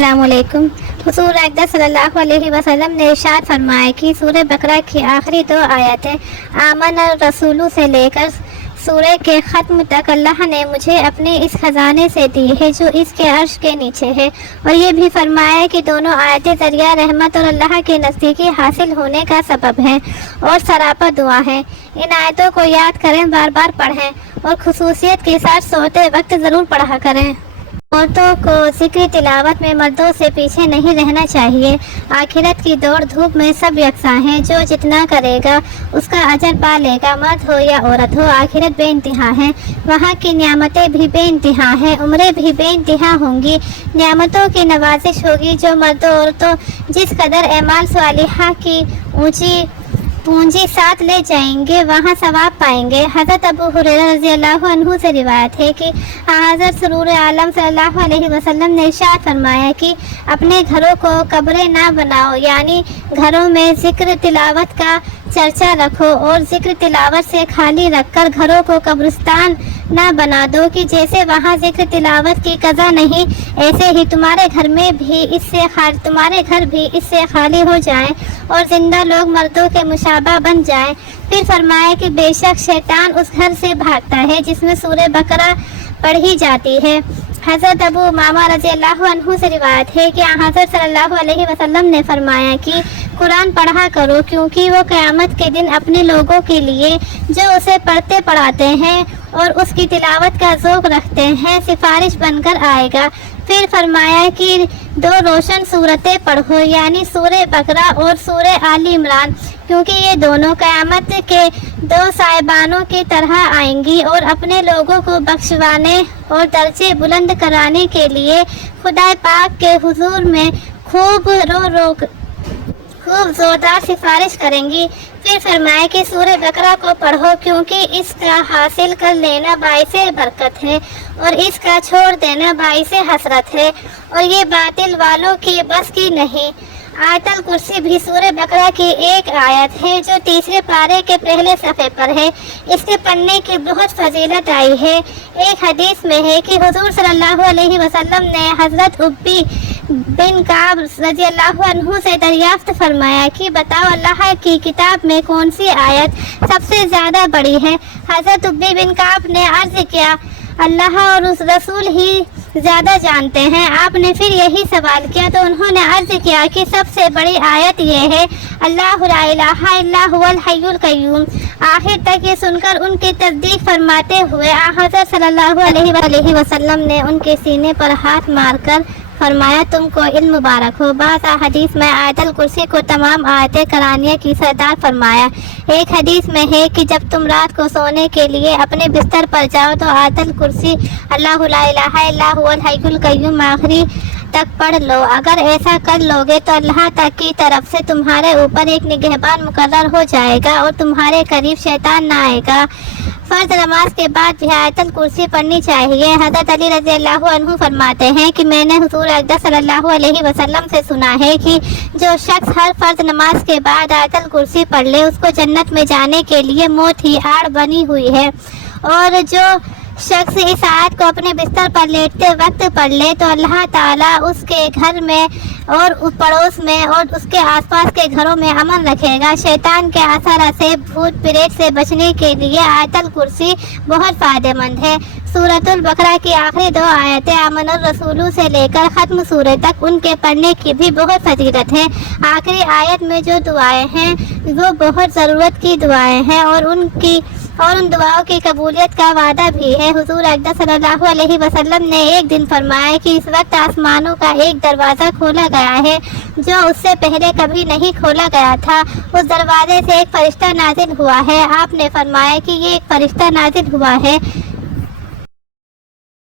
السلام علیکم۔ حضور اقدس صلی اللہ علیہ وسلم نے ارشاد فرمایا کہ سورہ بقرہ کی آخری 2 آیتیں آمن الرسول سے لے کر سورہ کے ختم تک اللہ نے مجھے اپنے اس خزانے سے دی ہے جو اس کے عرش کے نیچے ہے، اور یہ بھی فرمایا کہ دونوں آیتیں ذریعہ رحمت اور اللہ کے نزدیکی حاصل ہونے کا سبب ہیں اور سراپا دعا ہے۔ ان آیتوں کو یاد کریں، بار بار پڑھیں اور خصوصیت کے ساتھ سوتے وقت ضرور پڑھا کریں۔ عورتوں کو ذکر تلاوت میں مردوں سے پیچھے نہیں رہنا چاہیے۔ آخرت کی دوڑ دھوپ میں سب یکساں ہیں، جو جتنا کرے گا اس کا اجر پا لے گا، مرد ہو یا عورت ہو۔ آخرت بے انتہا ہے، وہاں کی نعمتیں بھی بے انتہا ہیں، عمریں بھی بے انتہا ہوں گی، نعمتوں کی نوازش ہوگی۔ جو مرد و عورتوں جس قدر اعمال صالحہ کی اونچی پونجی ساتھ لے جائیں گے وہاں ثواب پائیں گے۔ حضرت ابو ہریرہ رضی اللہ عنہ سے روایت ہے کہ حضرت سرور عالم صلی اللہ علیہ وسلم نے ارشاد فرمایا کہ اپنے گھروں کو قبریں نہ بناؤ، یعنی گھروں میں ذکر تلاوت کا چرچا رکھو، اور ذکر تلاوت سے خالی رکھ کر گھروں کو قبرستان نہ بنا دو کہ جیسے وہاں ذکر تلاوت کی قضا نہیں، ایسے ہی تمہارے گھر بھی اس سے خالی ہو جائیں اور زندہ لوگ مردوں کے مشابہ بن جائیں۔ پھر فرمایا کہ بے شک شیطان اس گھر سے بھاگتا ہے جس میں سورہ بقرہ پڑھی جاتی ہے۔ حضرت ابو امامہ رضی اللہ عنہ سے روایت ہے کہ حضرت صلی اللہ علیہ وسلم نے فرمایا کہ قرآن پڑھا کرو، کیونکہ وہ قیامت کے دن اپنے لوگوں کے لیے جو اسے پڑھتے پڑھاتے ہیں اور اس کی تلاوت کا ذوق رکھتے ہیں سفارش بن کر آئے گا۔ پھر فرمایا کہ 2 روشن صورتیں پڑھو، یعنی سورہ بقرہ اور سورہ آل عمران، کیونکہ یہ دونوں قیامت کے 2 صاحبانوں کی طرح آئیں گی اور اپنے لوگوں کو بخشوانے اور درجے بلند کرانے کے لیے خدا پاک کے حضور میں خوب زوردار سفارش کریں گی۔ پھر فرمایا کہ سورہ بقرہ کو پڑھو، کیونکہ اس کا حاصل کر لینا باعث برکت ہے اور اس کا چھوڑ دینا باعث حسرت ہے، اور یہ باطل والوں کی بس کی نہیں۔ آیت الکرسی بھی سورہ بقرہ کی ایک آیت ہے جو 3 پارے کے پہلے صفحے پر ہے۔ اس کے پڑھنے کی بہت فضیلت آئی ہے۔ ایک حدیث میں ہے کہ حضور صلی اللہ علیہ وسلم نے حضرت ابی بن کعب رضی اللہ عنہ سے دریافت فرمایا کہ بتاؤ اللہ کی کتاب میں کون سی آیت سب سے زیادہ بڑی ہے؟ حضرت ابی بن کعب نے عرض کیا اللہ اور اس رسول ہی زیادہ جانتے ہیں۔ آپ نے پھر یہی سوال کیا تو انہوں نے عرض کیا کہ سب سے بڑی آیت یہ ہے اللہ لا الہ الا هو الحی القیوم۔ آخر تک یہ سن کر ان کی تصدیق فرماتے ہوئے حضرت صلی اللہ علیہ وسلم نے ان کے سینے پر ہاتھ مار کر فرمایا تم کو علم مبارک ہو۔ بعض حدیث میں آیت الکرسی کو تمام آیتیں قرآنیہ کی سردار فرمایا۔ ایک حدیث میں ہے کہ جب تم رات کو سونے کے لیے اپنے بستر پر جاؤ تو آیت الکرسی اللہ لا الہ الا هو الحی القیوم آخری تک پڑھ لو۔ اگر ایسا کر لوگے تو اللہ تک کی طرف سے تمہارے اوپر ایک نگہبان مقرر ہو جائے گا اور تمہارے قریب شیطان نہ آئے گا۔ فرض نماز کے بعد بھی آیت الکرسی پڑھنی چاہیے۔ حضرت علی رضی اللہ عنہ فرماتے ہیں کہ میں نے حضور اقدس صلی اللہ علیہ وسلم سے سنا ہے کہ جو شخص ہر فرض نماز کے بعد آیت الکرسی پڑھ لے اس کو جنت میں جانے کے لیے موت ہی آڑ بنی ہوئی ہے، اور جو شخص اس آیت کو اپنے بستر پر لیٹتے وقت پڑھ لے تو اللہ تعالیٰ اس کے گھر میں اور پڑوس میں اور اس کے آس پاس کے گھروں میں امن رکھے گا۔ شیطان کے اثر سے بھوت پریت سے بچنے کے لیے آیت الکرسی بہت فائدہ مند ہے۔ سورۃ البقرہ کی آخری 2 آیتیں آمن الرسول سے لے کر ختم سورہ تک ان کے پڑھنے کی بھی بہت فضیلت ہے۔ آخری آیت میں جو دعائیں ہیں وہ بہت ضرورت کی دعائیں ہیں اور ان دعاؤں کی قبولیت کا وعدہ بھی ہے۔ حضور اقدس صلی اللہ علیہ وسلم نے ایک دن فرمایا کہ اس وقت آسمانوں کا ایک دروازہ کھولا گیا ہے جو اس سے پہلے کبھی نہیں کھولا گیا تھا۔ اس دروازے سے ایک فرشتہ نازل ہوا ہے۔ آپ نے فرمایا کہ یہ ایک فرشتہ نازل ہوا ہے